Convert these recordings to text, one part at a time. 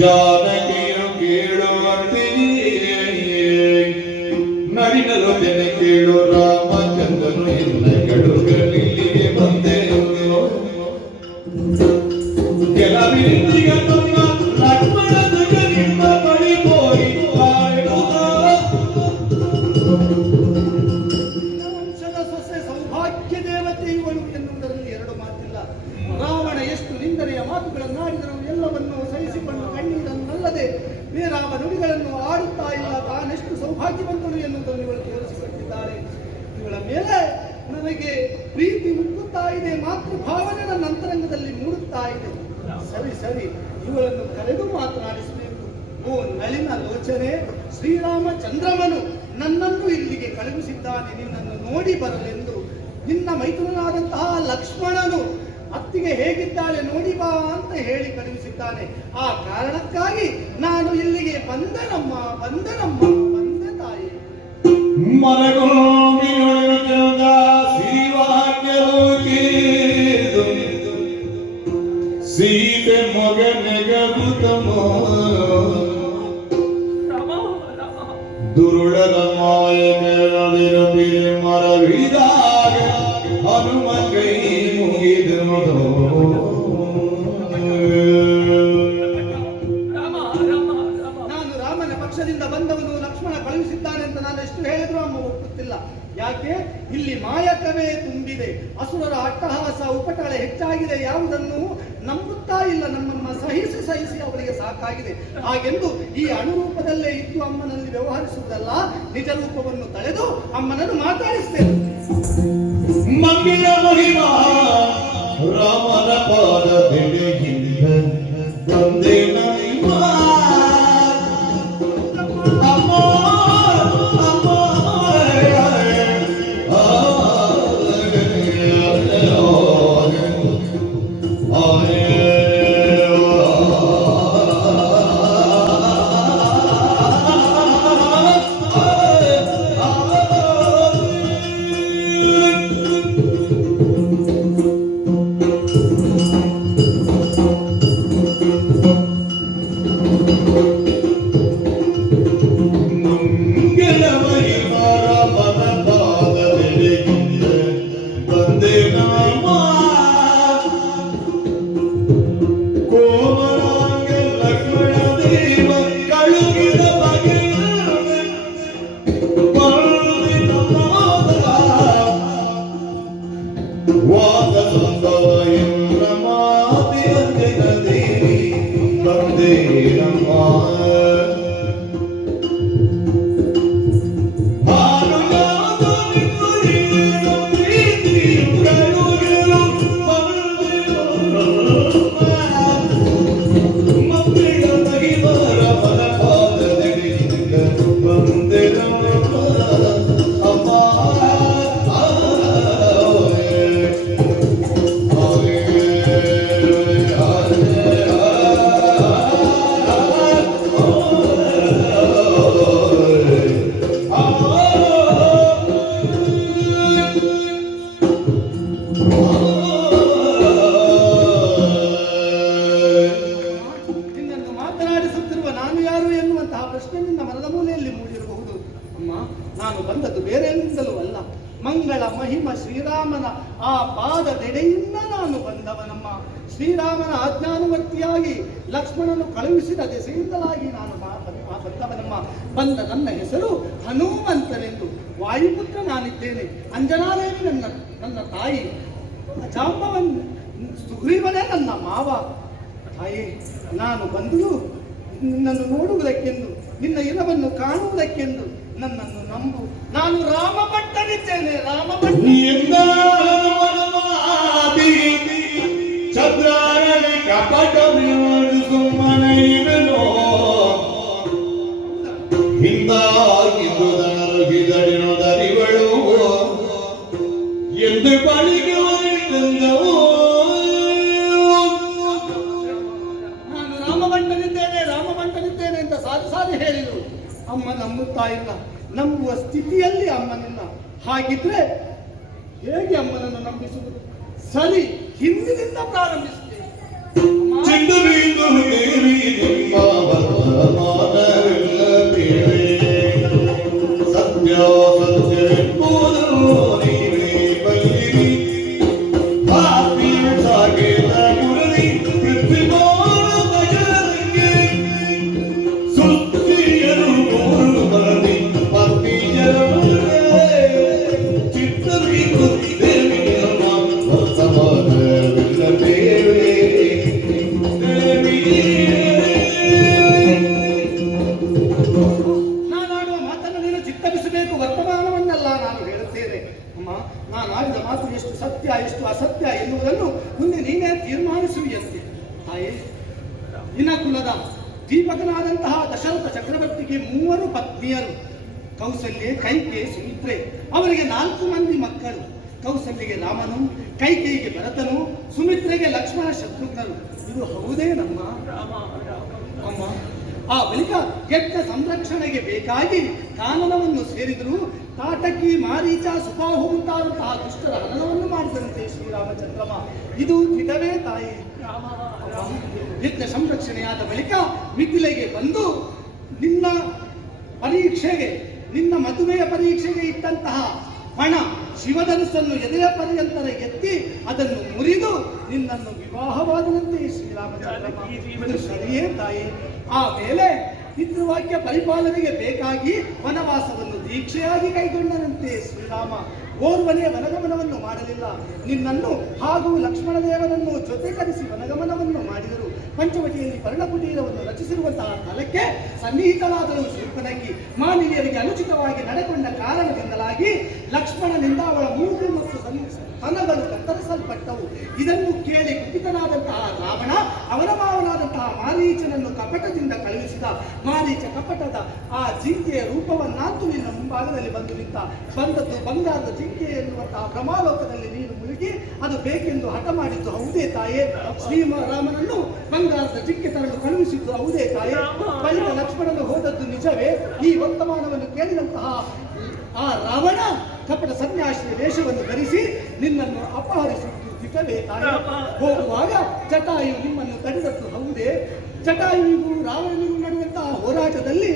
ಜಾನಕಿಯು ಕೇಳುವಂತೆ ನಡಿನಲು ಜನ ಕೇಳು ರಾಮಚಂದ್ರನು ಎಲ್ಲ ಗಡುಗಲಿಗೆ ಬಂದೆನು ಕೆಲವಿಂದಿಗ ತಮ್ಮ ಲಕ್ಷ್ಮಣನ ನಿಮ್ಮ ಬಳಿ ಹೋಗಿ ವಂಶದ ಸೊಸೆ ಸೌಭಾಗ್ಯ ದೇವತೆ ಇವಳು ಎನ್ನುವುದರಲ್ಲಿ ಎರಡು ಮಾತಿಲ್ಲ. ರಾವಣ ಎಷ್ಟು ನಿಂದನೆಯ ಮಾತುಗಳನ್ನಾಡಿದರೂ ಎಲ್ಲವನ್ನೂ ಸಹಿಸಿಕೊಂಡು ಕಣ್ಣೀರನ್ನಲ್ಲದೆ ಬೇರಾವ ನುಡಿಗಳನ್ನು ಆಡುತ್ತಾ ಇಲ್ಲ. ತಾನೆಷ್ಟು ಸೌಭಾಗ್ಯವಂತನು ಎನ್ನುವುದನ್ನು ಇವಳು ತೋರಿಸಿಕೊಟ್ಟಿದ್ದಾರೆ. ಇವಳ ಮೇಲೆ ನನಗೆ ಪ್ರೀತಿ ಮುಟ್ಟುತ್ತಾ ಇದೆ, ಮಾತೃಭಾವನೆ ನನ್ನ ಅಂತರಂಗದಲ್ಲಿ ಮೂಡುತ್ತಾ ಇದೆ. ಸರಿ ಸರಿ, ಇವಳನ್ನು ಕರೆದು ಮಾತನಾಡಿಸಬೇಕು. ಓ ನಳಿನ ಲೋಚನೆ, ಶ್ರೀರಾಮಚಂದ್ರಮನು ನನ್ನನ್ನು ಇಲ್ಲಿಗೆ ಕಳುಹಿಸಿದ್ದಾನೆ ನಿನ್ನನ್ನು ನೋಡಿ ಬರಲೆಂದು. ನಿನ್ನ ಮೈಥುನನಾದಂತಹ ಲಕ್ಷ್ಮಣನು ಅತ್ತಿಗೆ ಹೇಗಿದ್ದಾಳೆ ನೋಡಿ ಬಾ ಅಂತ ಹೇಳಿ ಕಳುಹಿಸಿದ್ದಾನೆ. ಆ ಕಾರಣಕ್ಕಾಗಿ ನಾನು ಇಲ್ಲಿಗೆ ಬಂದೆ ಬಂದೆ ತಾಯಿ. ಸೀತೆ ಮಗನೆಗಬುತಮ ದುರುಳದ ಮಾಯದಿರ ಮರವಿದಾಗ ಹನುಮ ಕೈ ಮುಗಿದು ನಾನು ರಾಮನ ಪಕ್ಷದಿಂದ ಬಂದವನು, ಲಕ್ಷ್ಮಣ ಕಳುಹಿಸಿದ್ದಾನೆ ಅಂತ ನಾನು ಎಷ್ಟು ಹೇಳಿದ್ರು ಅಮ್ಮ ಒಪ್ಪುತ್ತಿಲ್ಲ. ಯಾಕೆ? ಇಲ್ಲಿ ಮಾಯಕವೇ ತುಂಬಿದೆ, ಅಸುರರ ಅಟ್ಟಹಾಸ ಉಪಟಳ ಹೆಚ್ಚಾಗಿದೆ, ಯಾವುದನ್ನು ನಂಬುತ್ತಾ ಇಲ್ಲ. ನಮ್ಮನ್ನ ಸಹಿಸಿ ಅವಳಿಗೆ ಸಾಕಾಗಿದೆ. ಹಾಗೆಂದು ಈ ಅನುರೂಪದಲ್ಲೇ ಇದ್ದು ಅಮ್ಮನಲ್ಲಿ ವ್ಯವಹರಿಸುವುದಲ್ಲ, ನಿಜ ರೂಪವನ್ನು ತಳೆದು ಅಮ್ಮನನ್ನು ಮಾತಾಡಿಸ್ತೇನೆ. ಮಂಗಳ ಮಹಿಮಾ ರಾಮನ ಪಾದದೆಡೆಯಿಂದ ಒಂದೇ ಮಂಗಳ ಮಹಿಮ ಶ್ರೀರಾಮನ ಆ ಪಾದದೆಡೆಯಿಂದ ನಾನು ಬಂದವನಮ್ಮ. ಶ್ರೀರಾಮನ ಆಜ್ಞಾನುವರ್ತಿಯಾಗಿ ಲಕ್ಷ್ಮಣನು ಕಳುಹಿಸಿದ ದೆಸೆಯಿಂದಲಾಗಿ ನಾನು ಬಂದವನಮ್ಮ. ಬಂದ ನನ್ನ ಹೆಸರು ಹನುಮಂತನೆಂದು. ವಾಯುಪುತ್ರ ನಾನಿದ್ದೇನೆ. ಅಂಜನಾದೇವಿ ನನ್ನ ತಾಯಿ. ಜಾಂಬವನ್ ಸುಗ್ರೀವನೇ ನನ್ನ ಮಾವ. ತಾಯಿ, ನಾನು ಬಂದು ನಿನ್ನನ್ನು ನೋಡುವುದಕ್ಕೆಂದು, ನಿನ್ನ ಇರವನ್ನು ಕಾಣುವುದಕ್ಕೆಂದು ನನ್ನನ್ನು ನಂಬು. ನಾನು ರಾಮಭಟ್ಟನಿದ್ದೇನೆ. ಚಂದ್ರಾರಳಿ ಕಪಟ ಸುಮ್ಮನೆ ಇವೆನೋ ಹಿಂದಾಗಿದ್ದರಿವಳು ಎಂದು ಬಳಿಗೆ ತಂದವು. ನಾನು ರಾಮಭಟ್ಟನಿದ್ದೇನೆ ಅಂತ ಸಾರಿ ಹೇಳಿದರು. ಅಮ್ಮ ನಂಬುತ್ತಾ ಇಲ್ಲ. ನಂಬುವ ಸ್ಥಿತಿಯಲ್ಲಿ ಅಮ್ಮನಿಲ್ಲ. ಹಾಗಿದ್ರೆ ಹೇಗೆ ಅಮ್ಮನನ್ನು ನಂಬಿಸುವುದು? ಸರಿ, ಹಿಂದಿನಿಂದ ಪ್ರಾರಂಭಿಸುತ್ತೇನೆ. ಚಿಂತನೆಯಿಂದ ದೇವಿ ನಿಮ್ಮ ವರ್ತಮಾನವೆಲ್ಲ ಕೇಳಿ ಸತ್ಯ ಸತ್ಯವೆಂಬುದನ್ನು ನೀವೇ ಬಲ್ಲಿರಿ ಪಾಪಿ ಸಾಗೇತ ಮುರಳಿ ಪೃಥ್ವಿಮಾನ ಜನರಿಗೆ ಸುತ್ತಿಯರು ಮೂರು ಬರಲಿ ಪಾಪಿ ಜನರೇ ಚಿತ್ತರಿಗೂ ದೇವಿ ನಮ್ಮ ವರ್ತಮಾನವೆಲ್ಲ ಕೇಳಿ ನಾನಾಡುವ ಮಾತನ್ನು ನೀನು ಚಿತ್ತರಿಸಬೇಕು, ವರ್ತಮಾನವನ್ನೆಲ್ಲ ನಾನು ಹೇಳುತ್ತೇನೆ. ಅಮ್ಮ, ನಾನು ಆಡಿದ ಮಾತು ಎಷ್ಟು ಸತ್ಯ ಎಷ್ಟು ಅಸತ್ಯ ಎನ್ನುವುದನ್ನು ಮುಂದೆ ನೀನೇ ತೀರ್ಮಾನಿಸುವಿಯಂತೆ. ತಾಯಿ, ನಿನ್ನ ಕುಲದ ದೀಪಕನಾದಂತಹ ದಶರಥ ಚಕ್ರವರ್ತಿಗೆ 3 ಪತ್ನಿಯರು. ಕೌಸಲ್ಯೆ, ಕೈಕೆ, ಸುಮಿತ್ರೆ. ಅವರಿಗೆ 4 ಮಂದಿ ಮಕ್ಕಳು. ಕೌಸಲ್ಯಗೆ ರಾಮನು, ಕೈಕೇಯಿಗೆ ಭರತನು, ಸುಮಿತ್ರೆಗೆ ಲಕ್ಷ್ಮಣ, ಶತ್ರುಘ್ನರು. ಇದು ಹೌದೇನಮ್ಮ? ಅಮ್ಮ, ಆ ಬಳಿಕ ಕೆಟ್ಟ ಸಂರಕ್ಷಣೆಗೆ ಬೇಕಾಗಿ ಕಾನನವನ್ನು ಸೇರಿದರು. ತಾಟಕಿ, ಮಾರೀಚ, ಸುಬಾಹು ಮುಂತಾದಂತಹ ದುಷ್ಟರ ಹನನವನ್ನು ಮಾಡಿದಂತೆ ಶ್ರೀರಾಮಚಂದ್ರಮ. ಇದು ಹಿತವೇ ತಾಯಿ? ಕೆಟ್ಟ ಸಂರಕ್ಷಣೆಯಾದ ಬಳಿಕ ಮಿಥಿಲೆಗೆ ಬಂದು ನಿನ್ನ ಪರೀಕ್ಷೆಗೆ, ನಿನ್ನ ಮದುವೆಯ ಪರೀಕ್ಷೆಗೆ ಇಟ್ಟಂತಹ ಹಣ ಶಿವಧನುಸ್ಸನ್ನು ಎದೆಯ ಪರ್ಯಂತರ ಎತ್ತಿ ಅದನ್ನು ಮುರಿದು ನಿನ್ನನ್ನು ವಿವಾಹವಾದನಂತೆ ಶ್ರೀರಾಮಚಂದ್ರ. ಇದು ಸರಿಯೇ ತಾಯಿ? ಆಮೇಲೆ ಪಿತೃವಾಕ್ಯ ಪರಿಪಾಲನೆಗೆ ಬೇಕಾಗಿ ವನವಾಸವನ್ನು ದೀಕ್ಷೆಯಾಗಿ ಕೈಗೊಂಡನಂತೆ ಶ್ರೀರಾಮ. ಓರ್ವನೆಯ ವನಗಮನವನ್ನು ಮಾಡಲಿಲ್ಲ. ನಿನ್ನನ್ನು ಹಾಗೂ ಲಕ್ಷ್ಮಣ ದೇವರನ್ನು ಜೊತೆ ಕರೆಸಿ ವನಗಮನವನ್ನು ಮಾಡಿದರು. ಪಂಚವಟಿಯಲ್ಲಿ ಪರ್ಣಕುಟೀರವನ್ನು ರಚಿಸಿರುವಂತಹ ಕಾಲಕ್ಕೆ ಸನ್ನಿಹಿತವಾದರೂ ಶೂರ್ಪನಖಿ ಮಾನವೀಯರಿಗೆ ಅನುಚಿತವಾಗಿ ನಡೆಕೊಂಡ ಕಾರಣದಿಂದಲಾಗಿ ಲಕ್ಷ್ಮಣನಿಂದ ಅವಳ ಮೂಗು ಮತ್ತು ಸ್ತನಗಳು ಕತ್ತರಿಸಲ್ಪಟ್ಟವು. ಇದನ್ನು ಕೇಳಿ ಕುಪಿತನಾದಂತಹ ರಾವಣ ಅವನ ಮಾವನಾದಂತಹ ಮಾರೀಚನನ್ನು ಕಪಟದಿಂದ ಕಳುಹಿಸಿದ. ಮಾರೀಚ ಕಪಟದ ಆ ಜಿಂಕೆಯ ರೂಪವನ್ನಾಂತೂ ನಿನ್ನ ಮುಂಭಾಗದಲ್ಲಿ ಬಂದು ನಿಂತ. ಬಂದದ್ದು ಬಂಗಾರದ ಜಿಂಕೆ ಎನ್ನುವಂತಹ ಭ್ರಮಾಲೋಕದಲ್ಲಿ ನೀನು ಮುಳುಗಿ ಅದು ಬೇಕೆಂದು ಹಠ ಮಾಡಿದ್ದು ಹೌದೇ ತಾಯೇ? ಶ್ರೀರಾಮನನ್ನು ಬಂಗಾರದ ಜಿಂಕೆ ತರಲು ಕಳುಹಿಸಿದ್ದು ಹೌದೇ ತಾಯೇ? ಬಳಿಕ ಲಕ್ಷ್ಮಣನು ಹೋದದ್ದು ನಿಜವೇ? ಈ ವರ್ತಮಾನವನ್ನು ಕೇಳಿದಂತಹ ಆ ರಾವಣ ಕಪಟ ಸನ್ಯಾಸಿಯ ವೇಷವನ್ನು ಧರಿಸಿ ನಿನ್ನನ್ನು ಅಪಹರಿಸಿದ್ದು ನಿಜವೇ ತಾಯೇ? ಹೋಗುವಾಗ ಜಟಾಯು ನಿಮ್ಮನ್ನು ತಡೆದದ್ದು ಹೌದೇ? ಜಟಾಯುವಿಗೂ ರಾವಣನಿಗೂ ನಡೆದಂತಹ ಹೋರಾಟದಲ್ಲಿ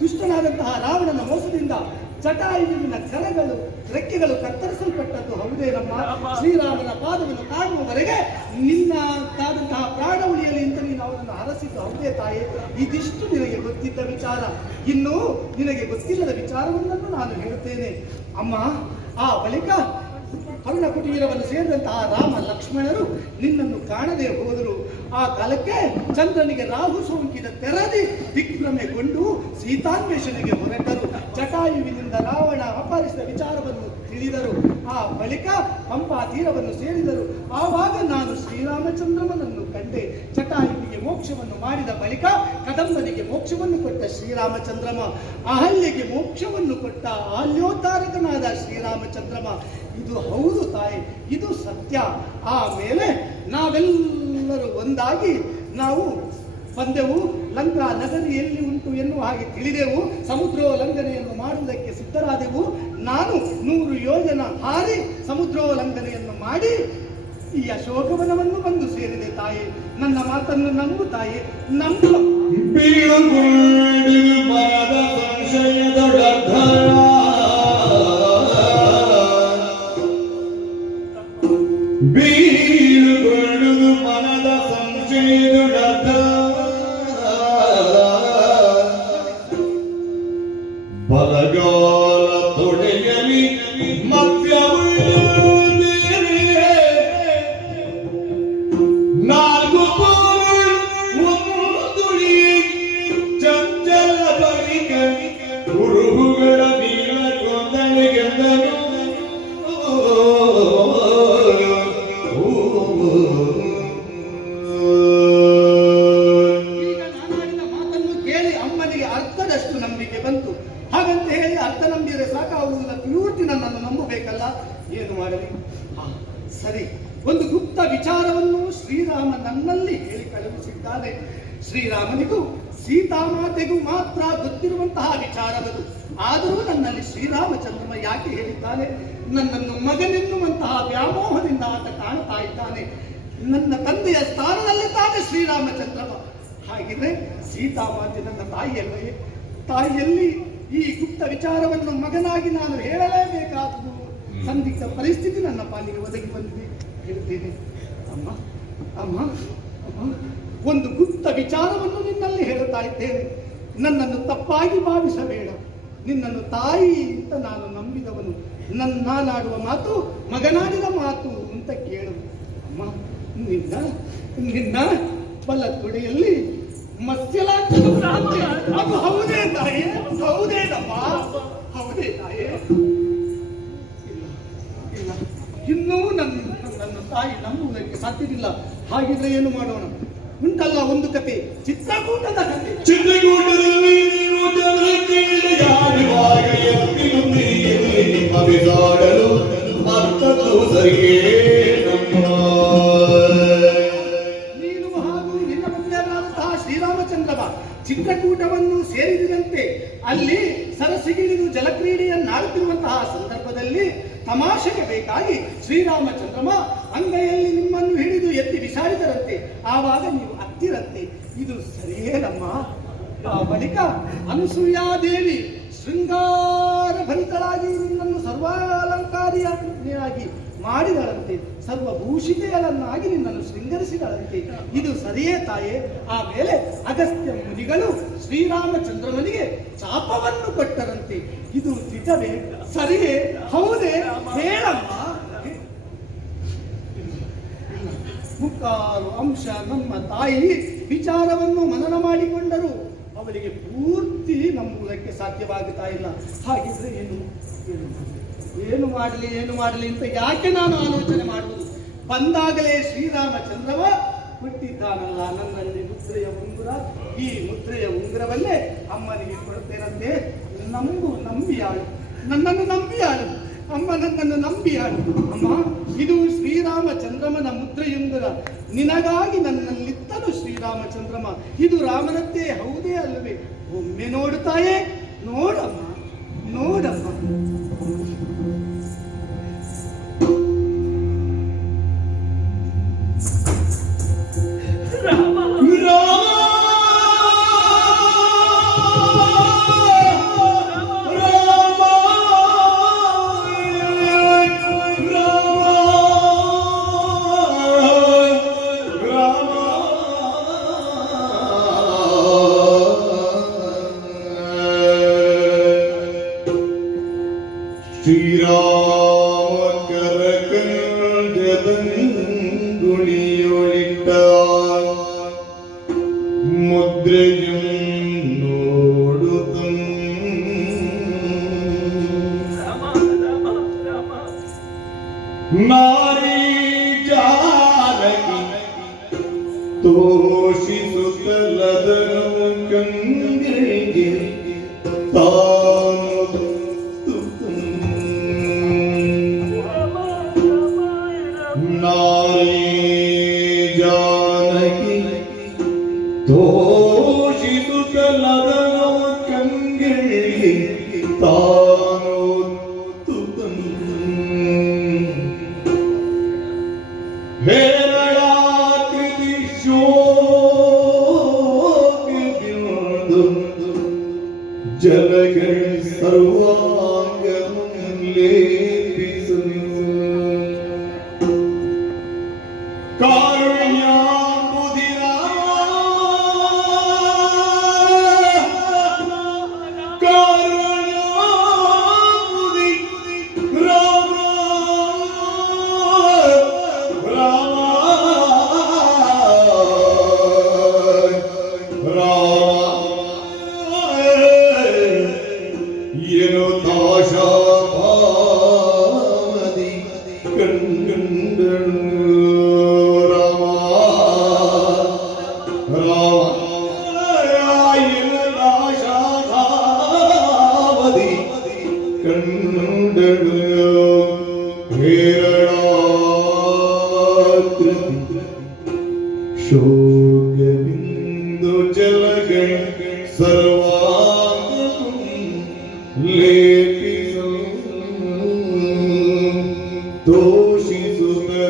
ದುಷ್ಟನಾದಂತಹ ರಾವಣನ ಮೋಸದಿಂದ ಜಟಾಯುವಿನ ರೆಕ್ಕೆಗಳು ಕತ್ತರಿಸಲ್ಪಟ್ಟದ್ದು ಹೌದೇ? ನಮ್ಮ ಶ್ರೀರಾಮನ ಪಾದವನ್ನು ಕಾಣುವವರೆಗೆ ನಿನ್ನದಾದಂತಹ ಪ್ರಾಣ ಉಳಿಯಲಿ ಅಂತ ನೀನು ಅವನನ್ನು ಹರಸಿದ್ದು ಹೌದೇ ತಾಯೇ? ಇದಿಷ್ಟು ನಿನಗೆ ಗೊತ್ತಿದ್ದ ವಿಚಾರ. ಇನ್ನು ನಿನಗೆ ಗೊತ್ತಿಲ್ಲದ ವಿಚಾರವನ್ನನ್ನು ನಾನು ಹೇಳುತ್ತೇನೆ ಅಮ್ಮ. ಆ ಬಳಿಕ ಪರ್ಣಕುಟೀರವನ್ನು ಸೇರಿದಂತಹ ರಾಮ ಲಕ್ಷ್ಮಣರು ನಿನ್ನನ್ನು ಕಾಣದೆ ಹೋದರು. ಆ ಕಾಲಕ್ಕೆ ಚಂದ್ರನಿಗೆ ರಾಹು ಸೋಂಕಿದ ತೆರದಿ ದಿಗ್ಭ್ರಮೆಗೊಂಡು ಸೀತಾನ್ವೇಷಣೆಗೆ ಹೊರಟರು. ಜಟಾಯುವಿನಿಂದ ರಾವಣ ಅಪಹರಿಸಿದ ವಿಚಾರವನ್ನು ತಿಳಿದರು. ಆ ಬಳಿಕ ಪಂಪಾ ತೀರವನ್ನು ಸೇರಿದರು. ಆವಾಗ ನಾನು ಶ್ರೀರಾಮಚಂದ್ರನನ್ನು ಕಂಡೆ. ಜಟಾಯುವಿಗೆ ಮೋಕ್ಷವನ್ನು ಮಾಡಿದ ಬಳಿಕ ಕದಂಬನಿಗೆ ಮೋಕ್ಷವನ್ನು ಕೊಟ್ಟ ಶ್ರೀರಾಮಚಂದ್ರಮ, ಅಹಲ್ಯೆಗೆ ಮೋಕ್ಷವನ್ನು ಕೊಟ್ಟ ಅಹಲ್ಯೋದ್ಧಾರಕನಾದ ಶ್ರೀರಾಮಚಂದ್ರಮ. ಇದು ಹೌದು ತಾಯಿ, ಇದು ಸತ್ಯ. ಆಮೇಲೆ ನಾವೆಲ್ಲರೂ ಒಂದಾಗಿ ನಾವು ಬಂದೆವು. ಲಂಕಾ ನಗರಿ ಎಲ್ಲಿ ಉಂಟು ಎನ್ನುವ ಹಾಗೆ ತಿಳಿದೆವು. ಸಮುದ್ರೋಲ್ಲಂಘನೆಯನ್ನು ಮಾಡುವುದಕ್ಕೆ ಸಿದ್ಧರಾದೆವು. ನಾನು 100 ಯೋಜನ ಹಾರಿ ಸಮುದ್ರೋಲ್ಲಂಘನೆಯನ್ನು ಮಾಡಿ ಈ ಅಶೋಕವನವನ್ನು ಬಂದು ಸೇರಿದೆ ತಾಯಿ. ನನ್ನ ಮಾತನ್ನು ನಂಬು ತಾಯಿ, ನಂಬು. ಬೀಳುಗೊಂಡು ಮರದ ಸಂಶಯದೊಡಗ ಬೀಳುಗೊಂಡು ಮನದ ಸಂಶಯದೊಡಗ ಬಲಗಾಲ ತೊಡೆಯಲಿ ನಾಲ್ಕು ತುಳಿ ಚಂಚಲ ಬಳಿಕ ಕುರುಹುಗಳ ನೀಲ ಗೊಂದಲಿಗೆಂದನು. ಈಗ ನಾನಾಡಿದ ಮಾತನ್ನು ಕೇಳಿ ಅಮ್ಮನಿಗೆ ಅರ್ಥದಷ್ಟು ನಂಬಿಕೆ ಬಂತು. ಹಾಗಂತ ಹೇಳಿ ಅರ್ಥ ನಂಬಿದರೆ ಸಾಕಾಗುವುದಿಲ್ಲ, ಪೂರ್ತಿ ನನ್ನನ್ನು ನಂಬಬೇಕಲ್ಲ. ಏನು ಮಾಡಲಿ? ಸರಿ, ಒಂದು ಗುಪ್ತ ವಿಚಾರವನ್ನು ಶ್ರೀರಾಮ ನನ್ನಲ್ಲಿ ಹೇಳಿ ಕಳುಹಿಸಿದ್ದಾನೆ. ಶ್ರೀರಾಮನಿಗೂ ಸೀತಾಮಾತೆಗೂ ಮಾತ್ರ ಗೊತ್ತಿರುವಂತಹ ವಿಚಾರವದು. ಆದರೂ ನನ್ನಲ್ಲಿ ಶ್ರೀರಾಮಚಂದ್ರನ ಯಾಕೆ ಹೇಳಿದ್ದಾನೆ? ನನ್ನನ್ನು ಮಗನೆನ್ನುವಂತಹ ವ್ಯಾಮೋಹದಿಂದ ಆತ ಕಾಣ್ತಾ ಇದ್ದಾನೆ. ನನ್ನ ತಂದೆಯ ಸ್ಥಾನದಲ್ಲಿದ್ದಾನೆ ಶ್ರೀರಾಮಚಂದ್ರ. ಹಾಗಿದ್ರೆ ಸೀತಾಮಾತೆ ನನ್ನ ತಾಯಿಯಲ್ಲವೇ? ತಾಯಿಯಲ್ಲಿ ಈ ಗುಪ್ತ ವಿಚಾರವನ್ನು ಮಗನಾಗಿ ನಾನು ಹೇಳಲೇಬೇಕಾದುದು ಸಂದಿಗ್ಧ ಪರಿಸ್ಥಿತಿ ನನ್ನ ಪಾಲಿಗೆ ಒದಗಿ ಬಂದಿದೆ. ಹೇಳ್ತೇನೆ, ಅಮ್ಮ ಅಮ್ಮ ಅಮ್ಮ, ಒಂದು ಗುಪ್ತ ವಿಚಾರವನ್ನು ನಿನ್ನಲ್ಲಿ ಹೇಳುತ್ತಾ ಇದ್ದೇನೆ. ನನ್ನನ್ನು ತಪ್ಪಾಗಿ ಭಾವಿಸಬೇಡ. ನಿನ್ನನ್ನು ತಾಯಿ ಅಂತ ನಾನು ನಂಬಿದವನು. ನಾನಾಡುವ ಮಾತು ಮಗನಾಡಿದ ಮಾತು ಅಂತ ಕೇಳು. ಅಮ್ಮ, ನಿನ್ನ ಬಲ ತೊಡೆಯಲ್ಲಿ ಮತ್ಸ್ಯಲಾಂಛನ ಭ್ರಾಂತಿ. ಅದು ಹೌದೇ ತಾಯೇ? ಹೌದೇನಮ್ಮ? ಹೌದೇ ತಾಯೇ? ಇಲ್ಲ, ಇನ್ನೂ ನನ್ನ ತಾಯಿ ನಂಬುವುದಕ್ಕೆ ಸಾಧ್ಯವಿಲ್ಲ. ಹಾಗಿದ್ರೆ ಏನು ಮಾಡೋಣ? ಉಂಟಲ್ಲ ಒಂದು ಕತೆ, ಚಿತ್ರಕೂಟದ ಕತೆ. ಚಿತ್ರಕೂಟದಲ್ಲಿ ನೀವು ಜನರುವಾಗ ಎತ್ತಿನುಂದಿಯಲ್ಲಿ ನಿಮ್ಮ ಬಿಸಾಡಲು ಅರ್ಥದ್ದು ಸರಿಯೇ ನಮ್ಮ. ನೀನು ಹಾಗೂ ನಿನ್ನ ಪುತ್ರನಾದಂತಹ ಶ್ರೀರಾಮಚಂದ್ರವ ಚಿತ್ರಕೂಟವನ್ನು ಸೇರಿದಂತೆ ಅಲ್ಲಿ ಸರಸಿಗಿಳಿದು ಜಲಕ್ರೀಡೆಯನ್ನಾಡುತ್ತಿರುವಂತಹ ಸಂದರ್ಭದಲ್ಲಿ ತಮಾಷೆಗೆ ಬೇಕಾಗಿ ಶ್ರೀರಾಮಚಂದ್ರಮ ಅಂಗೈಯಲ್ಲಿ ನಿಮ್ಮನ್ನು ಹಿಡಿದು ಎತ್ತಿ ಬಿಸಾಡಿದರಂತೆ. ಆವಾಗ ನೀವು ಅತ್ತಿರಂತೆ. ಇದು ಸರಿಯೇನಮ್ಮ? ಆ ಬಳಿಕ ಅನಸೂಯಾದೇವಿ ಶೃಂಗಾರ ಭರಿತಳಾಗಿ ನಿನ್ನನ್ನು ಸರ್ವಾಲಂಕಾರಿಯಾಗಿ ಮಾಡಿದಳಂತೆ. ಸರ್ವಭೂಷಿತೆಯರನ್ನಾಗಿ ನಿನ್ನನ್ನು ಶೃಂಗರಿಸಿದಳಂತೆ. ಇದು ಸರಿಯೇ ತಾಯೇ? ಆಮೇಲೆ ಅಗಸ್ತ್ಯ ಮುನಿಗಳು ಶ್ರೀರಾಮಚಂದ್ರನಿಗೆ ಶಾಪವನ್ನು ಕೊಟ್ಟರಂತೆ. ಇದು ನಿಜವೇ? ಸರಿಯೇ? ಹೌದೇ? ಹೇಳಮ್ಮ. ಮುಕ್ಕಾಲು ಅಂಶ ನಮ್ಮ ತಾಯಿ ವಿಚಾರವನ್ನು ಮನನ ಮಾಡಿಕೊಂಡರು. ಅವರಿಗೆ ಪೂರ್ತಿ ನಂಬುವುದಕ್ಕೆ ಸಾಧ್ಯವಾಗುತ್ತಾ ಇಲ್ಲ. ಹಾಗಿದ್ರೆ ಏನು ಮಾಡಲಿ ಅಂತ ಯಾಕೆ ನಾನು ಆಲೋಚನೆ ಮಾಡುವುದು? ಬಂದಾಗಲೇ ಶ್ರೀರಾಮಚಂದ್ರವ ಹುಟ್ಟಿದ್ದಾನಲ್ಲ ನನ್ನಲ್ಲಿ ಮುದ್ರೆಯ ಉಂಗುರ. ಈ ಮುದ್ರೆಯ ಉಂಗುರವನ್ನೇ ಅಮ್ಮನಿಗೆ ಕೊಡ್ತೇನಂತೆ. ನಂಬಿಯಾಳು, ನನ್ನನ್ನು ನಂಬಿಯಾಳು. ಅಮ್ಮ ನನ್ನನ್ನು ನಂಬಿಯಾಳು. ಅಮ್ಮ, ಇದು ಶ್ರೀರಾಮಚಂದ್ರಮನ ಮುದ್ರೆಯುಂಗುರ. ನಿನಗಾಗಿ ನನ್ನಲ್ಲಿತ್ತನು ಶ್ರೀರಾಮಚಂದ್ರಮ. ಇದು ರಾಮನದ್ದೇ ಹೌದೇ ಅಲ್ಲವೇ? ಒಮ್ಮೆ ನೋಡುತ್ತಾಯೇ? ನೋಡಮ್ಮ, ನೋಡಮ್ಮ. ಶ್ರೀರಾಮಕರಕಂಜದಂಗುಳಿಯೊಳಿಟ್ಟ ಮುದ್ರೆಯಂ ನೋಡುತ್ತಂ ನಾರೀ ಜಾನಕಿ ತೋಷಿಸುತ್ತಲದನು ಕಂಗಳಿಗೆ ತಾನು ನಾರೀ ಜಾನಕಿ ತೋಷಿಸುತ್ತಲದನು ಕಂಗಳಿಗೆ ತಾನು ಹೇರಳಾಕೃತಿ ಶೋಕಿಸಿದು ಜಲಗಳ ಸರ್ವಾಂಗವನ್ನು ಲೇಪಿಸು. ಕಾರುಣ್ಯಾಂಬುಧಿರ ಕಾರುಣ್ಯಾಂಬುಧಿ ರಾಮ ರಾಮ ಏನು ತಾಶಾದಿ ಕಂಡನು ರಾಮ ರಾಮ ಏನು ತಾಶಾದಿ ಕಂಡನು ಹೇರಳಾಕೃತಿ ಶೋಕಬಿಂದು ಜಲಗಳ ಸರ್ವಾಂಗವನ್ನು ಲೇಪಿಸು. ತೋಷಿಸುತ್ತಲದನು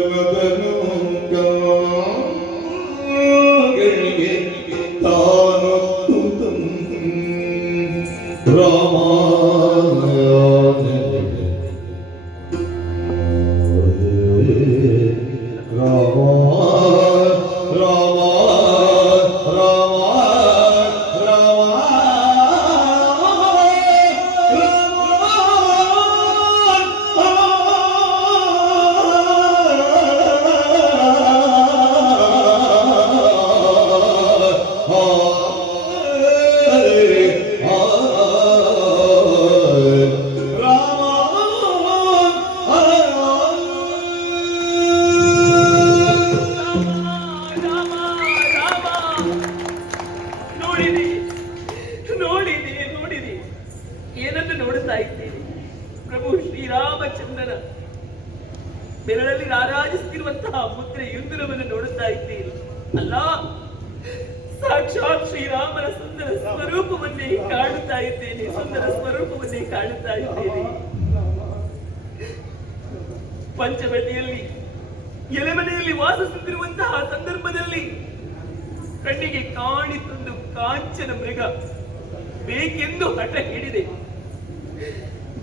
ಕುಳಿತಿರುವಂತಹ ಮುದ್ರೆ ಯುಂದುರವನ್ನು ನೋಡುತ್ತಾ ಇದ್ದೇನೆ. ಅಲ್ಲ, ಸಾಕ್ಷಾತ್ ಶ್ರೀರಾಮನ ಸುಂದರ ಸ್ವರೂಪವನ್ನೇ ಕಾಣುತ್ತಾ ಇದ್ದೇನೆ. ಸುಂದರ ಸ್ವರೂಪವನ್ನೇ ಕಾಣುತ್ತಾ ಇದ್ದೇನೆ. ಪಂಚವಟಿಯಲ್ಲಿ ಎಲೆಮನೆಯಲ್ಲಿ ವಾಸಿಸುತ್ತಿರುವಂತಹ ಸಂದರ್ಭದಲ್ಲಿ ಕಣ್ಣಿಗೆ ಕಾಣಿತೊಂದು ಕಾಂಚನ ಮೃಗ ಬೇಕೆಂದು ಹಠ ಹಿಡಿದೆ.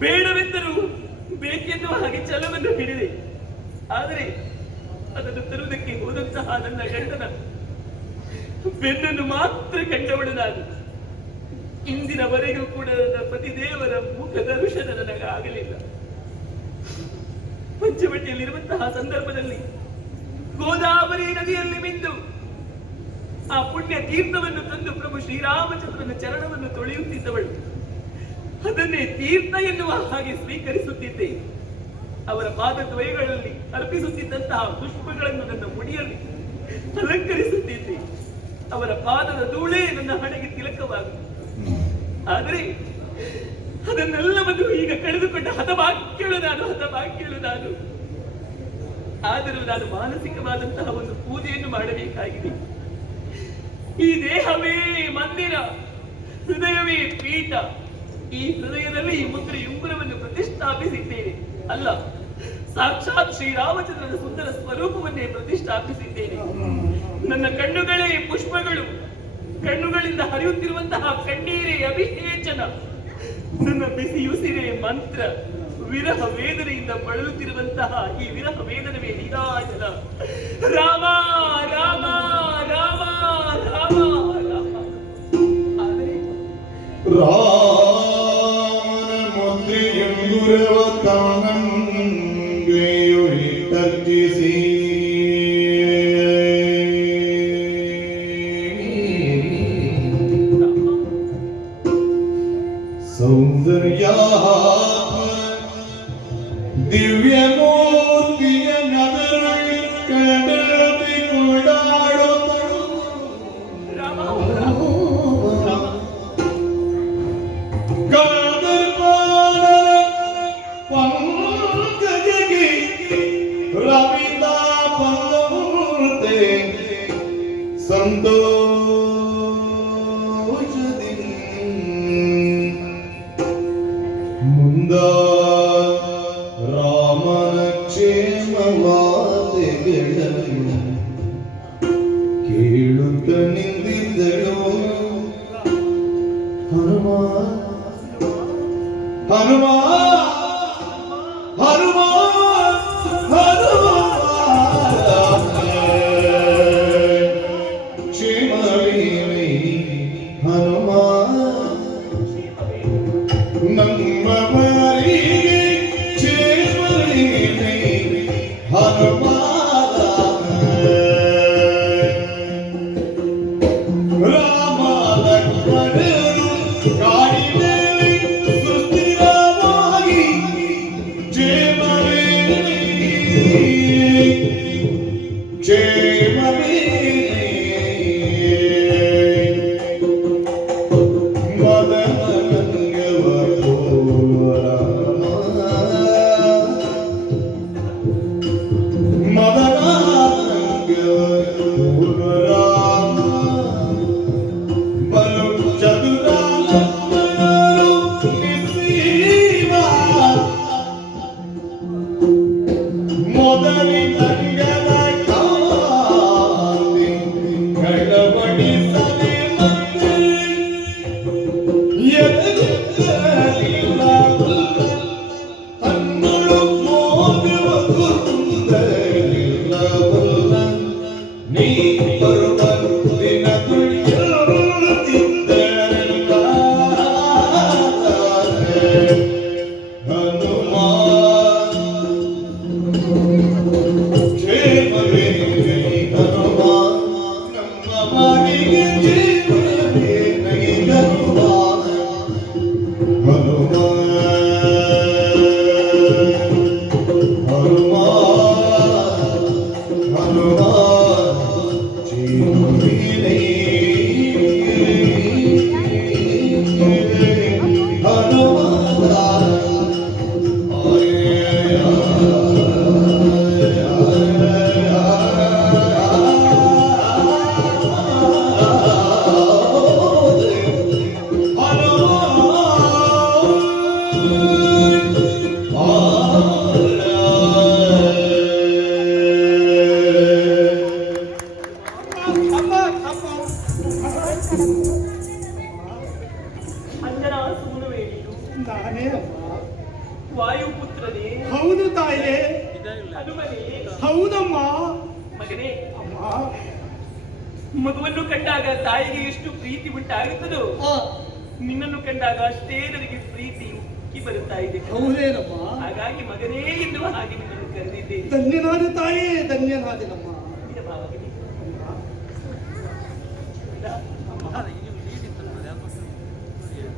ಬೇಡವೆಂದರೂ ಬೇಕೆನ್ನುವ ಹಾಗೆ ಛಲವನ್ನು ಹಿಡಿದೆ. ಆದರೆ ಅದನ್ನು ತರುವುದಕ್ಕೆ ಹೋದಂತಹ ನನ್ನ ಗಂಡನ ಬೆನ್ನನ್ನು ಮಾತ್ರ ಕಂಡವಳು ನಾನು. ಇಂದಿನವರೆಗೂ ಕೂಡ ನನ್ನ ಪತಿದೇವರ ಮುಖ ದರ್ಶನ ನನಗಾಗಲಿಲ್ಲ. ಪಂಚವಟಿಯಲ್ಲಿರುವಂತಹ ಸಂದರ್ಭದಲ್ಲಿ ಗೋದಾವರಿ ನದಿಯಲ್ಲಿ ಮಿಂದು ಆ ಪುಣ್ಯ ತೀರ್ಥವನ್ನು ತಂದು ಪ್ರಭು ಶ್ರೀರಾಮಚಂದ್ರನ ಚರಣವನ್ನು ತೊಳೆಯುತ್ತಿದ್ದವಳು. ಅದನ್ನೇ ತೀರ್ಥ ಎನ್ನುವ ಹಾಗೆ ಸ್ವೀಕರಿಸುತ್ತಿದ್ದೆ. ಅವರ ಪಾದದ್ವಯಗಳಲ್ಲಿ ಅರ್ಪಿಸುತ್ತಿದ್ದಂತಹ ಪುಷ್ಪಗಳನ್ನು ನನ್ನ ಮುಡಿಯಲ್ಲಿ ಅಲಂಕರಿಸುತ್ತಿದ್ದೆ. ಅವರ ಪಾದದ ಧೂಳೇ ನನ್ನ ಹಣೆಗೆ ತಿಲಕವಾಗಿದೆ. ಆದರೆ ಅದನ್ನೆಲ್ಲವನ್ನು ಈಗ ಕಳೆದುಕೊಂಡ ಹತಭಾಗ್ಯಳು ನಾನು. ಆದರೂ ನಾನು ಮಾನಸಿಕವಾದಂತಹ ಒಂದು ಪೂಜೆಯನ್ನು ಮಾಡಬೇಕಾಗಿದೆ. ಈ ದೇಹವೇ ಮಂದಿರ, ಹೃದಯವೇ ಪೀಠ. ಈ ಹೃದಯದಲ್ಲಿ ಈ ಮುದ್ರೆ ಯುಂಗುರವನ್ನು ಪ್ರತಿಷ್ಠಾಪಿಸಿದ್ದೇನೆ. ಅಲ್ಲ, ಸಾಕ್ಷಾತ್ ಶ್ರೀರಾಮಚಂದ್ರನ ಸುಂದರ ಸ್ವರೂಪವನ್ನೇ ಪ್ರತಿಷ್ಠಾಪಿಸಿದ್ದೇನೆ. ನನ್ನ ಕಣ್ಣುಗಳೇ ಪುಷ್ಪಗಳು, ಕಣ್ಣುಗಳಿಂದ ಹರಿಯುತ್ತಿರುವಂತಹ ಕಣ್ಣೀರೇ ಅಭಿಷೇಚನ, ನನ್ನ ಬಿಸಿಯುಸಿರೇ ಮಂತ್ರ. ವಿರಹ ವೇದನೆಯಿಂದ ಬಳಲುತ್ತಿರುವಂತಹ ಈ ವಿರಹ ವೇದನವೇ ನೀರಾಜನ. ರಾಮ ರಾಮ ರಾಮ ರಾಮ ರಾಮ. ಆದರೆ ರಾಮನ ಮುದ್ರೆಯುಂಗುರವ ತಾನಂಗೆಯು ಇಟ್ಟರ್ಜಿಸಿ ಸೌಂದರ್ಯ ದಿವ್ಯ ಮೂರ್ತಿಯ ನಗರ ಕಡಲಿ ಕೊಂಡಾಡುತ್ತಳು. ಪಂಕಜಗೆ ರವಿತಾ ಪಂಗಮೂರ್ತೆ ಸಂತೋಷದಿ ಮುಂದ ರಾಮನ ಕ್ಷೇಮವಾದೆಗಳನ್ನು ಕೇಳುತ್ತ ನಿಂತಿದ್ದಳು. ಹನುಮ ಹನುಮ ಹನುಮ ಕ್ಷೇಮವೇ ಹನುಮ ನಮ್ಮ ಮರಿಗೆ ಕ್ಷೇಮವೇ ಹನುಮ ರಾಮ ಲಕ್ಷ್ಮಣರು ಕಾಡಿನಲ್ಲಿ ಸುಸ್ಥಿರವಾಗಿ ಕ್ಷೇಮವೇ ಕ್ಷೇಮವೇ ಮಗುವನ್ನು ಕಂಡಾಗ ತಾಯಿಗೆ ಎಷ್ಟು ಪ್ರೀತಿ ಉಂಟಾಗುತ್ತದೋ ಆ, ನಿನ್ನನ್ನು ಕಂಡಾಗ ಅಷ್ಟೇ ನನಗೆ ಪ್ರೀತಿ ಉಕ್ಕಿ ಬರುತ್ತಾ ಇದೆ. ಹೌದೇನಮ್ಮ? ಹಾಗಾಗಿ ಮಗನೇ ಎನ್ನುವ ಹಾಗೆ ನಿನ್ನನ್ನು ಕರೆದಿದ್ದೇನೆ. ಧನ್ಯನಾದ ತಾಯಿ, ಧನ್ಯನಾದೆನಮ್ಮ.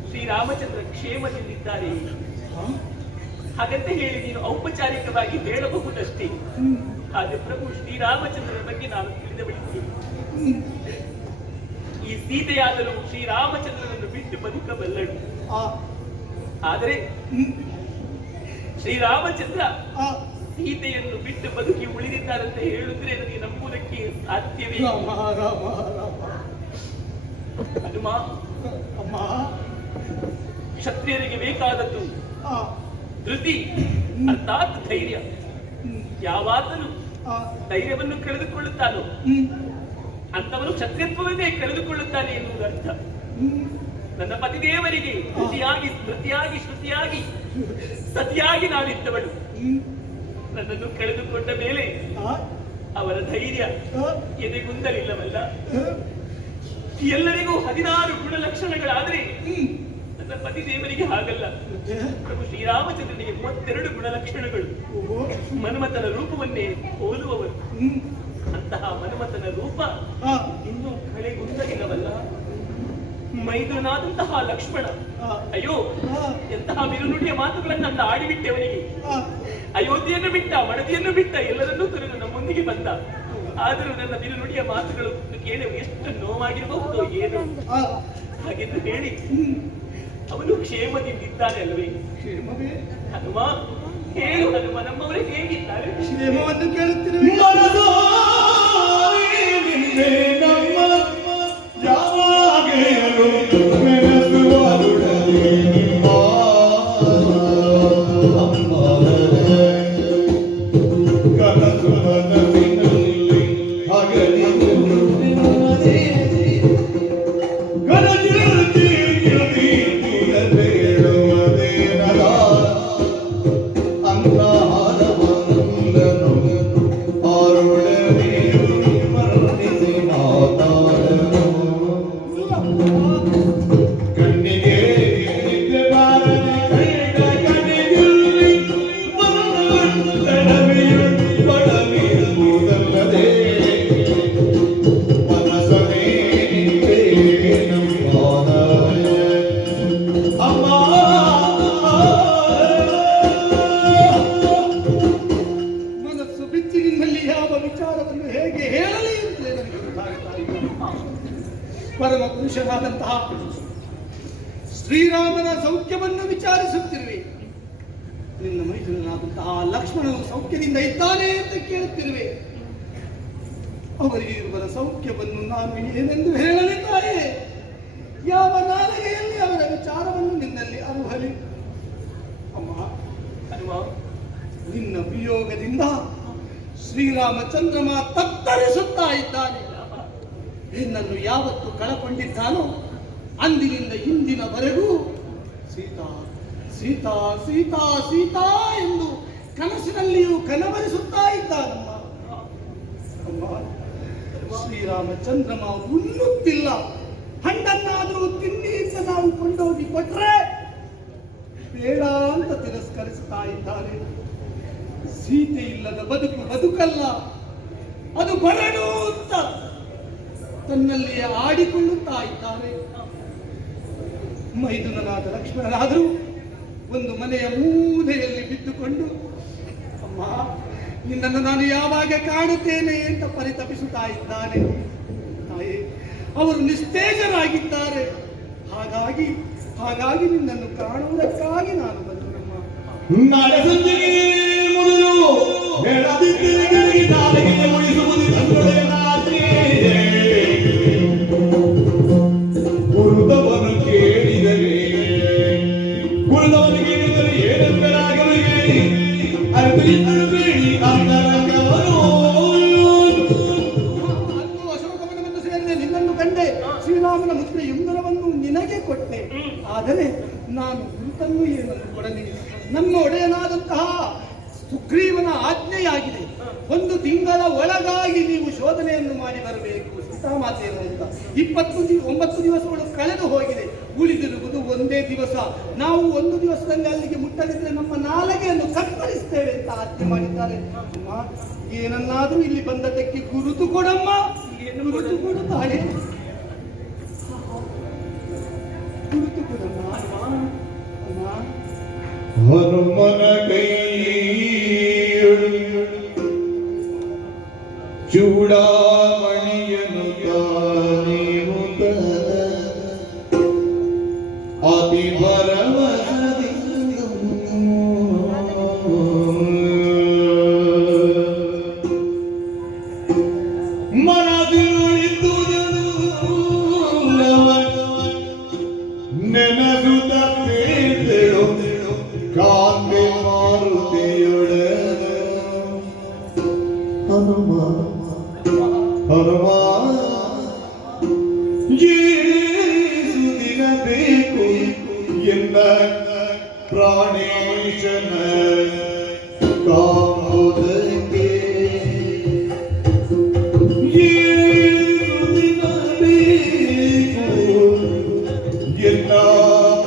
ಶ್ರೀರಾಮಚಂದ್ರ ಕ್ಷೇಮದಿಂದಿದ್ದಾರೆ ಆ? ಹಾಗಂತ ಹೇಳಿ ನೀನು ಔಪಚಾರಿಕವಾಗಿ ಹೇಳಬಹುದಷ್ಟೇ. ಆದ್ರೆ ಪ್ರಭು ಶ್ರೀರಾಮಚಂದ್ರನ ಬಗ್ಗೆ ನಾನು ತಿಳಿದವಳಿದ್ದೇನೆ. ಈ ಸೀತೆಯಾದರೂ ಶ್ರೀರಾಮಚಂದ್ರನನ್ನು ಬಿಟ್ಟು ಬದುಕಬಲ್ಲಳು. ಆ, ಆದರೆ ಶ್ರೀರಾಮಚಂದ್ರ ಆ, ಸೀತೆಯನ್ನು ಬಿಟ್ಟು ಬದುಕಿ ಉಳಿದಿದ್ದಾರಂತ ಹೇಳಿದ್ರೆ ನನಗೆ ನಂಬುವುದಕ್ಕೆ ಸಾಧ್ಯವೇ ಇಲ್ಲ. ರಾಮ ರಾಮ ರಾಮ. ಹನುಮ, ಅಮ್ಮ, ಕ್ಷತ್ರಿಯರಿಗೆ ಬೇಕಾದದ್ದು ಆ, ಧೃತಿ ಅರ್ಥಾತ್ ಧೈರ್ಯ. ಯಾವಾಗಲೂ ಆ, ಧೈರ್ಯವನ್ನು ಕಳೆದುಕೊಳ್ಳುತ್ತಾನೋ ಅಂತವನು ಕ್ಷತ್ರಿಯತ್ವವನ್ನೇ ಕಳೆದುಕೊಳ್ಳುತ್ತಾನೆ ಎನ್ನುವುದು ಅರ್ಥ. ನನ್ನ ಪತಿದೇವರಿಗೆ ಧೃತಿಯಾಗಿ ಸ್ಮೃತಿಯಾಗಿ ಶ್ರುತಿಯಾಗಿ ಸತಿಯಾಗಿ ನಾನಿದ್ದವಳು. ನನ್ನನ್ನು ಕಳೆದುಕೊಂಡ ಮೇಲೆ ಆ, ಅವರ ಧೈರ್ಯ ಆ, ಎದೆಗುಂದಲಿಲ್ಲವಲ್ಲ. ಎಲ್ಲರಿಗೂ 16 ಗುಣಲಕ್ಷಣಗಳಾದರೆ ನನ್ನ ಪತಿದೇವರಿಗೆ ಹಾಗಲ್ಲ. ಮತ್ತೆ? ಪ್ರಭು ಶ್ರೀರಾಮಚಂದ್ರನಿಗೆ 32 ಗುಣಲಕ್ಷಣಗಳು. ಓಹೋ. ಮನ್ಮಥನ ರೂಪವನ್ನೇ ಹೋಲುವವರು. ಅಂತಹ ಮನ್ಮಥನ ರೂಪ ಆ, ಇನ್ನೂ ಕಳೆಗುಂದಲಿಲ್ಲವಲ್ಲ. ಮೈದುನಾದಂತಹ ಲಕ್ಷ್ಮಣ ಆ, ಅಯ್ಯೋ ಆ, ಎಂತಹ ಬಿರುನುಡಿಯ ಮಾತುಗಳನ್ನ ಆಡಿಬಿಟ್ಟೆವನಿಗೆ. ಆ, ಅಯೋಧ್ಯೆಯನ್ನು ಬಿಟ್ಟ, ಮಡದಿಯನ್ನು ಬಿಟ್ಟ, ಎಲ್ಲರನ್ನೂ ತೊರೆದು ನಮ್ಮೊಂದಿಗೆ ಬಂದ. ಆದರೂ ನನ್ನ ಬಿರುನುಡಿಯ ಮಾತುಗಳು ಕೇಳಿ ಎಷ್ಟು ನೋವಾಗಿರಬಹುದೋ ಏನೋ. ಆ, ಹಾಗೆಂದು ಹೇಳಿ ಅವನು ಕ್ಷೇಮದಿಂದಿದ್ದಾನೆ ಅಲ್ವೇ? ಕ್ಷೇಮವೇ? ಹನುಮ, ಹೇಳು ಹನುಮ, ನಮ್ಮವರಿಗೆ ಹೇಗಿದ್ದಾರೆ? ಕ್ಷೇಮವನ್ನು ಕೇಳುತ್ತಿರುವೆ. ಮನಸಾರೆ ನಿನ್ನೆ ನಮ್ಮ ಯಾವಾಗಲೂ ನೆನೆಸುವರುಡನೆ. ಕನಸು ಮನಸ್ಸಿನಲ್ಲಿ ಹಗಲಿರುಳು ನಿನ್ನದೇ. ಗರಜಿರುತ್ತಿ ಗಿಳಿ ಹೇಳುವುದೇನದ ಅಂತಹಾರವನ್ನನು ಆರುಳನೆ ಮರಣಿಸಿ ಮಾತಾಡನು. ಕಣ್ಣಿಗೆ ನಿದ್ದೆ ಬಾರದೆ ಕಣ್ಣಿಗಿಲ್ಲಿ ಬಡವಿರುವುದಲ್ಲದೆ ಮನಸನೇ ಅಮ್ಮ. ಮನಸ್ಸು ಬಿಚ್ಚಿ ನಿನ್ನಲ್ಲಿ ಯಾವ ವಿಚಾರವನ್ನು ಹೇಗೆ ಹೇಳಲಿ ಅಂತ ನನಗೆ ಗೊತ್ತಾಗ್ತಾ ಇಲ್ಲ. ಪರಮ ಪುರುಷನಾದಂತಹ ಶ್ರೀರಾಮನ ಸೌಖ್ಯವನ್ನು ವಿಚಾರಿಸುತ್ತಿರುವೆ. ನಿನ್ನ ಮೈದುನನಾದಂತಹ ಲಕ್ಷ್ಮಣನು ಸೌಖ್ಯದಿಂದ ಇದ್ದಾನೆ ಅಂತ ಕೇಳುತ್ತಿರುವೆ. ಅವರಿಗೆ ಇರುವ ಸೌಖ್ಯವನ್ನು ನಾನು ಏನೆಂದು ಹೇಳಲಿ ತಾಯೇ? ಯಾವ ನಾಲಿಗೆಯಲ್ಲಿ ಅವರ ವಿಚಾರವನ್ನು ನಿನ್ನಲ್ಲಿ ಅರುಹಲಿ? ಅಮ್ಮ, ಹನುಮ, ನಿನ್ನ ವಿಯೋಗದಿಂದ ಶ್ರೀರಾಮಚಂದ್ರಮ ತತ್ತರಿಸುತ್ತಾ ಇದ್ದಾನೆ. ನಿನ್ನನ್ನು ಯಾವತ್ತು ಕಳಕೊಂಡಿದ್ದಾನೋ ಅಂದಿನಿಂದ ಇಂದಿನವರೆಗೂ ಸೀತಾ ಸೀತಾ ಸೀತಾ ಸೀತಾ ಎಂದು ಕನಸಿನಲ್ಲಿಯೂ ಕನವರಿಸುತ್ತಾ ಇದ್ದಾನಮ್ಮ. ಅಮ್ಮ, ಶ್ರೀರಾಮಚಂದ್ರಮ ಉಣ್ಣುತ್ತಿಲ್ಲ. ಹಣ್ಣನ್ನಾದರೂ ತಿಂಡಿಯಿಂದ ನಾವು ಕೊಂಡೋಗಿ ಕೊಟ್ರೆ ಬೇಡ ಅಂತ ತಿರಸ್ಕರಿಸುತ್ತಾ ಇದ್ದಾನೆ. ಸೀತೆ ಇಲ್ಲದ ಬದುಕು ಬದುಕಲ್ಲ, ಅದು ಬರಡು ಅಂತ ತನ್ನಲ್ಲಿಯೇ ಆಡಿಕೊಳ್ಳುತ್ತಾ ಇದ್ದಾರೆ. ಮೈದುನನಾದ ಲಕ್ಷ್ಮಣನಾದರೂ ಒಂದು ಮನೆಯ ಮೂಲೆಯಲ್ಲಿ ಬಿದ್ದುಕೊಂಡು, ಅಮ್ಮ, ನಿನ್ನನ್ನು ನಾನು ಯಾವಾಗ ಕಾಣುತ್ತೇನೆ ಅಂತ ಪರಿತಪಿಸುತ್ತಾ ಇದ್ದಾನೆ. ತಾಯಿ, ಅವರು ನಿಸ್ತೇಜರಾಗಿದ್ದಾರೆ. ಹಾಗಾಗಿ ಹಾಗಾಗಿ ನಿನ್ನನ್ನು ಕಾಣುವುದಕ್ಕಾಗಿ ನಾನು ಬಂದನಮ್ಮ. ನಾಳೆ ಸಂಜೆಗೆ ಮೊದಲು ಹೇಳದಿದ್ದರೆ ನಾಳೆಗೆ ಉಳಿಸುವುದು ಕನ್ನಡದ ನಾಚೆ. ಕುರುದವನು ಕೇಳಿದರೆ ಕುರುದವನು ಕೇಳಿದರೆ ಏನೆಂಬರಾಗಲಿಗೆ ಅರ್ಬಿ ಅರ್ಬೇಡಿ ಅಂತರಂಗವನು. ಹತ್ತು ಅಶೋಕವನವನ್ನು ಸೇರಿದೆ, ನಿನ್ನನ್ನು ಕಂಡೆ. ಶ್ರೀರಾಮನ ಮುದ್ರೆ ಯುಂಗರವನ್ನು ನಿನಗೆ ಕೊಟ್ಟೆ. ಆದರೆ ನಾನು ಗುರುತನ್ನು ಏನನ್ನು ಕೊಡಲಿ? ನಮ್ಮ ಒಡೆಯನಾದಂತಹ ಸುಗ್ರೀವನ ಆಜ್ಞೆಯಾಗಿದೆ. 1 ತಿಂಗಳ ಒಳಗಾಗಿ ನೀವು ಶೋಧನೆಯನ್ನು ಮಾಡಿ ಬರಬೇಕು. ಸೀತಾಮಾತೆಯನ್ನು ಅಂತ 29 ದಿವಸಗಳು ಕಳೆದು ಹೋಗಿದೆ. ಉಳಿದಿರುವುದು ಒಂದೇ ದಿವಸ. ನಾವು ಒಂದು ದಿವಸದಲ್ಲಿ ಅಲ್ಲಿಗೆ ಮುಟ್ಟದಿದ್ರೆ ನಮ್ಮ ನಾಲಗೆಯನ್ನು ಕತ್ತರಿಸ್ತೇವೆ ಅಂತ ಆಜ್ಞೆ ಮಾಡಿದ್ದಾರೆ. ಅಮ್ಮ, ಏನನ್ನಾದ್ರೂ ಇಲ್ಲಿ ಬಂದದ್ದಕ್ಕೆ ಗುರುತು ಕೊಡಮ್ಮ. ಗುರುತು ಕೊಡು ತಾಳೆ, ಗುರುತು ಕೊಡಮ್ಮ. ಅಮ್ಮ, ಹನುಮನ ಕೈಯೊಳು ಚೂಡಾಮಣಿಯನು ತಾನೇನು ಅತಿ ಭರವಸದಿಂದ ಮನದಿರುಳಿದುದನು ನೆನಗುತ್ತ ಬೇದೆಳು ಕಾಂತೆ ಮಾರುತಿಯೊಡನ ಹನುಮ ಹನುಮ ಜೀಸುದಿನ ಬೇಕು ಎನ್ನ ಪ್ರಾಣೇಶನ ಕಾಂಬುದಕ್ಕೆ ಜೀಸುದಿನ ಬೇಕು ಎನ್ನ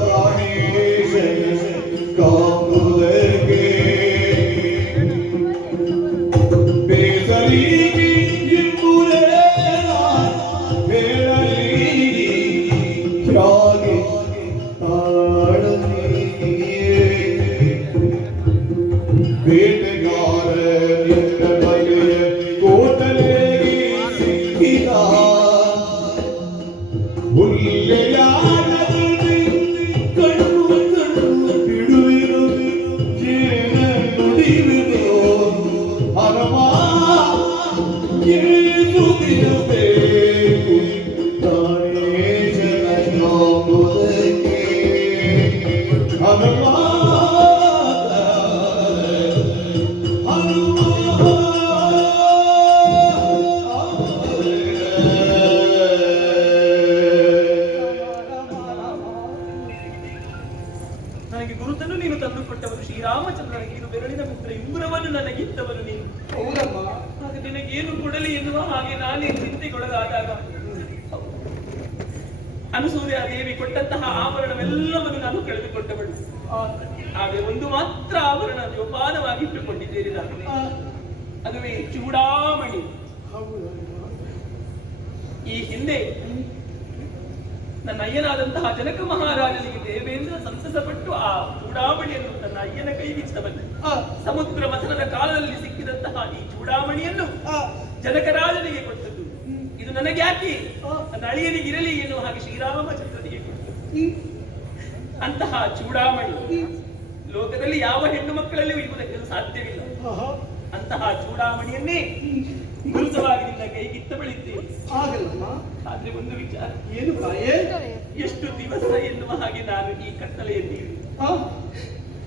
ಪ್ರಾಣೇಶನ ಕಾಂಬುದಕ್ಕೆ ಬೇಸರಿಗೆ ಬೇಟೆಗಾರ ನಿನ್ನ ಬಗೆಯ ಕೋಟಲೆಗೆ ಸಿಕ್ಕಿದ ಹುಲ್ಲೆಯಾಡದಲ್ಲಿ ಕಣ್ಣು ಕಣ್ಣು ಬಿಡುವಿರು ಜೇನ ನುಡಿವಿರು ಹನುಮ ಏನು ದಿನಬೇಕು ತಾನೇ ಜನ ಕಾಂಬುದಕ್ಕೆ ಹನುಮ ನನಗೆ ಗುರುತನ್ನು ನೀನು ತಂದುಕೊಟ್ಟವನು ಶ್ರೀರಾಮಚಂದ್ರನಿಗೆ ಇದು ಬೆರಳಿನ ಪುತ್ರ ಇಂದ್ರವನ್ನು ನನಗಿತ್ತವನು ನೀನು. ಹೌದಮ್ಮ. ಆಗ ನಿನಗೇನು ಕೊಡಲಿ ಎನ್ನುವ ಹಾಗೆ ನಾನೇ ಚಿಂತೆಗೊಳಗಾದಾಗ ಅನುಸೂಯ ದೇವಿ ಕೊಟ್ಟಂತಹ ಆಭರಣವೆಲ್ಲವನ್ನು ನಾನು ಕಳೆದುಕೊಂಡವಳು. ಆದರೆ ಒಂದು ಮಾತ್ರ ಆಭರಣ ಜೋಪಾನವಾಗಿ ಇಟ್ಟುಕೊಂಡಿದ್ದೇನೆ ನಾನು. ಅದುವೇ ಚೂಡಾಮಣಿ. ಈ ಹಿಂದೆ ನನ್ನ ಅಯ್ಯನಾದಂತಹ ಜನಕ ಮಹಾರಾಜನಿಗೆ ದೇವೇಂದ್ರ ಸಂತಸಪಟ್ಟು ಆ ಚೂಡಾಮಣಿಯನ್ನು ತನ್ನ ಅಯ್ಯನ ಕೈಗಿತ್ತವನು. ಸಮುದ್ರ ಮಥನದ ಕಾಲದಲ್ಲಿ ಸಿಕ್ಕಿದಂತಹ ಈ ಚೂಡಾಮಣಿಯನ್ನು ಜನಕರಾಜನಿಗೆ ಕೊಟ್ಟದ್ದು. ಇದು ನನಗೆ ಯಾಕೆ, ನನ್ನ ಅಳಿಯನಿಗೆ ಇರಲಿ ಎನ್ನುವ ಹಾಗೆ ಶ್ರೀರಾಮಚಂದ್ರನಿಗೆ ಕೊಟ್ಟದ್ದು. ಅಂತಹ ಚೂಡಾಮಣಿ ಲೋಕದಲ್ಲಿ ಯಾವ ಹೆಣ್ಣು ಮಕ್ಕಳಲ್ಲಿಯೂ ಇರುವುದಕ್ಕೆ ಸಾಧ್ಯವಿಲ್ಲ. ಅಂತಹ ಚೂಡಾಮಣಿಯನ್ನೇ ಗುರುತವಾಗಿ ನಿನ್ನ ಕೈಗಿತ್ತ ಬಳಿದ್ದೇವೆ. ಆಗಲ್ಲಮ್ಮ. ಆದ್ರೆ ಒಂದು ವಿಚಾರ, ಏನು ಕಾಯೇ? ಎಷ್ಟು ದಿವಸ ಎನ್ನುವ ಹಾಗೆ ನಾನು ಈ ಕತ್ತಲೆಯಲ್ಲಿರುವೆ.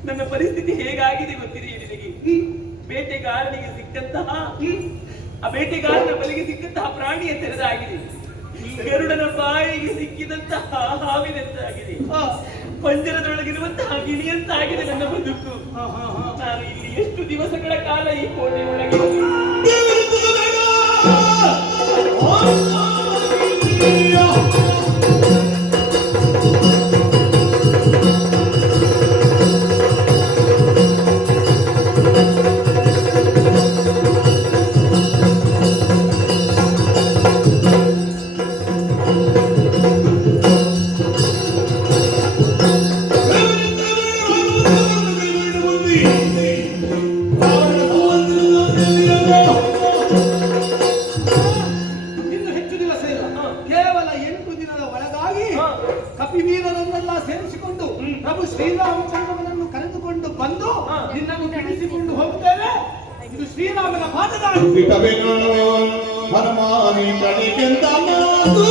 ನನ್ನ ಪರಿಸ್ಥಿತಿ ಹೇಗಾಗಿದೆ ಗೊತ್ತಿದೆಯೇ ನಿನಗೆ? ಬೇಟೆಗಾರನಿಗೆ ಸಿಕ್ಕಂತಹ ಆ ಬೇಟೆಗಾರನ ಬಲಿಗೆ ಸಿಕ್ಕಂತಹ ಪ್ರಾಣಿಯ ತೆರೆದಾಗಿದೆ. ಗರುಡನ ಬಾಯಿಗೆ ಸಿಕ್ಕಿದಂತಹ ಹಾವಿನಂತಾಗಿದೆ. ಪಂಜರದೊಳಗಿರುವಂತಹ ಗಿಣಿಯಂತಾಗಿದೆ ನನ್ನ ಬದುಕು. ನಾನು ಇಲ್ಲಿ ಎಷ್ಟು ದಿವಸಗಳ ಕಾಲ ಈ ಕೋಟೆ ಒಳಗೆ ಇನ್ನು ಹೆಚ್ಚು ದಿವಸ ಇಲ್ಲ. ಕೇವಲ 8 ದಿನದ ಒಳಗಾಗಿ ಕಪಿವೀರರನ್ನೆಲ್ಲ ಸೇರಿಸಿಕೊಂಡು ಪ್ರಭು ಶ್ರೀರಾಮಚಂದ್ರನನ್ನು ಕರೆದುಕೊಂಡು ಬಂದು ನಿನ್ನನ್ನು ಬಿಡಿಸಿಕೊಂಡು ಹೋಗುತ್ತೇವೆ. ಇದು ಶ್ರೀರಾಮನ ಪಾದದಾರಿ. ಹನುಮಾನಿ ಕಣಿಗೆಂದ ಮಾತು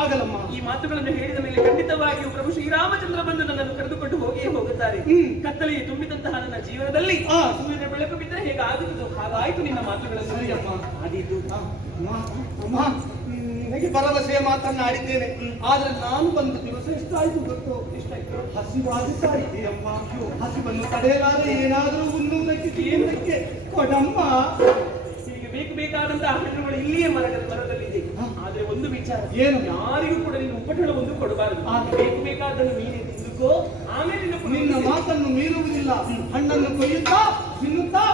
ಆಗಲಮ್ಮ. ಈ ಮಾತುಗಳನ್ನು ಹೇಳಿದ ಮೇಲೆ ಖಂಡಿತವಾಗಿಯೂ ಪ್ರಭು ಶ್ರೀರಾಮಚಂದ್ರ ಬಂದು ನನ್ನನ್ನು ಕರೆದುಕೊಂಡು ಹೋಗಿಯೇ ಹೋಗುತ್ತಾರೆ. ಕತ್ತಲೆಗೆ ತುಂಬಿದಂತಹ ನನ್ನ ಜೀವನದಲ್ಲಿ ಸೂರ್ಯನ ಬೆಳಕು ಬಿದ್ದರೆ ಹೇಗಾಗಿತ್ತು ಹಾಗಾಯ್ತು ನಿನ್ನ ಮಾತುಗಳನ್ನು. ಸರಿಯಮ್ಮ. ಆದೀತು. ಅಮ್ಮ, ಅಮ್ಮ, ನಿನಗೆ ಭರವಸೆಯ ಮಾತನ್ನಾಡಿದ್ದೇನೆ. ಆದ್ರೆ ನಾನು ಬಂದ ದಿವಸ ಎಷ್ಟಾಯ್ತು ಗೊತ್ತು? ಎಷ್ಟಾಯ್ತು? ಹಸಿವಾಗುತ್ತಾ ಇದೆಯಮ್ಮ. ಹಸಿವನ್ನು ತಡೆಯಲಾರೆ ಏನಾದರೂ ಉಣ್ಣುವುದಕ್ಕೆ ತಿನ್ನುವುದಕ್ಕೆ ಕೊಡಮ್ಮ. ಹೀಗೆ ಬೇಕಾದಂತಹ ಹಣ್ಣುಗಳು ಇಲ್ಲಿಯೇ ಮರದಲ್ಲಿದೆ. ಆದ್ರೆ ಒಂದು ವಿಚಾರ, ಏನು? ಯಾರಿಗೂ ಕೂಡ ನೀನು ಉಪಟಳವನ್ನು ಕೊಡಬಾರದು. ಬೇಕಾದನ್ನು ನೀನೇ ತಿಂದುಕೋ, ಆಮೇಲೆ ನಿನ್ನ ಮಾತನ್ನು ಮೀರುವುದಿಲ್ಲ. ಹಣ್ಣನ್ನು ಕೊಯ್ಯುತ್ತಾ ತಿನ್ನುತ್ತಾ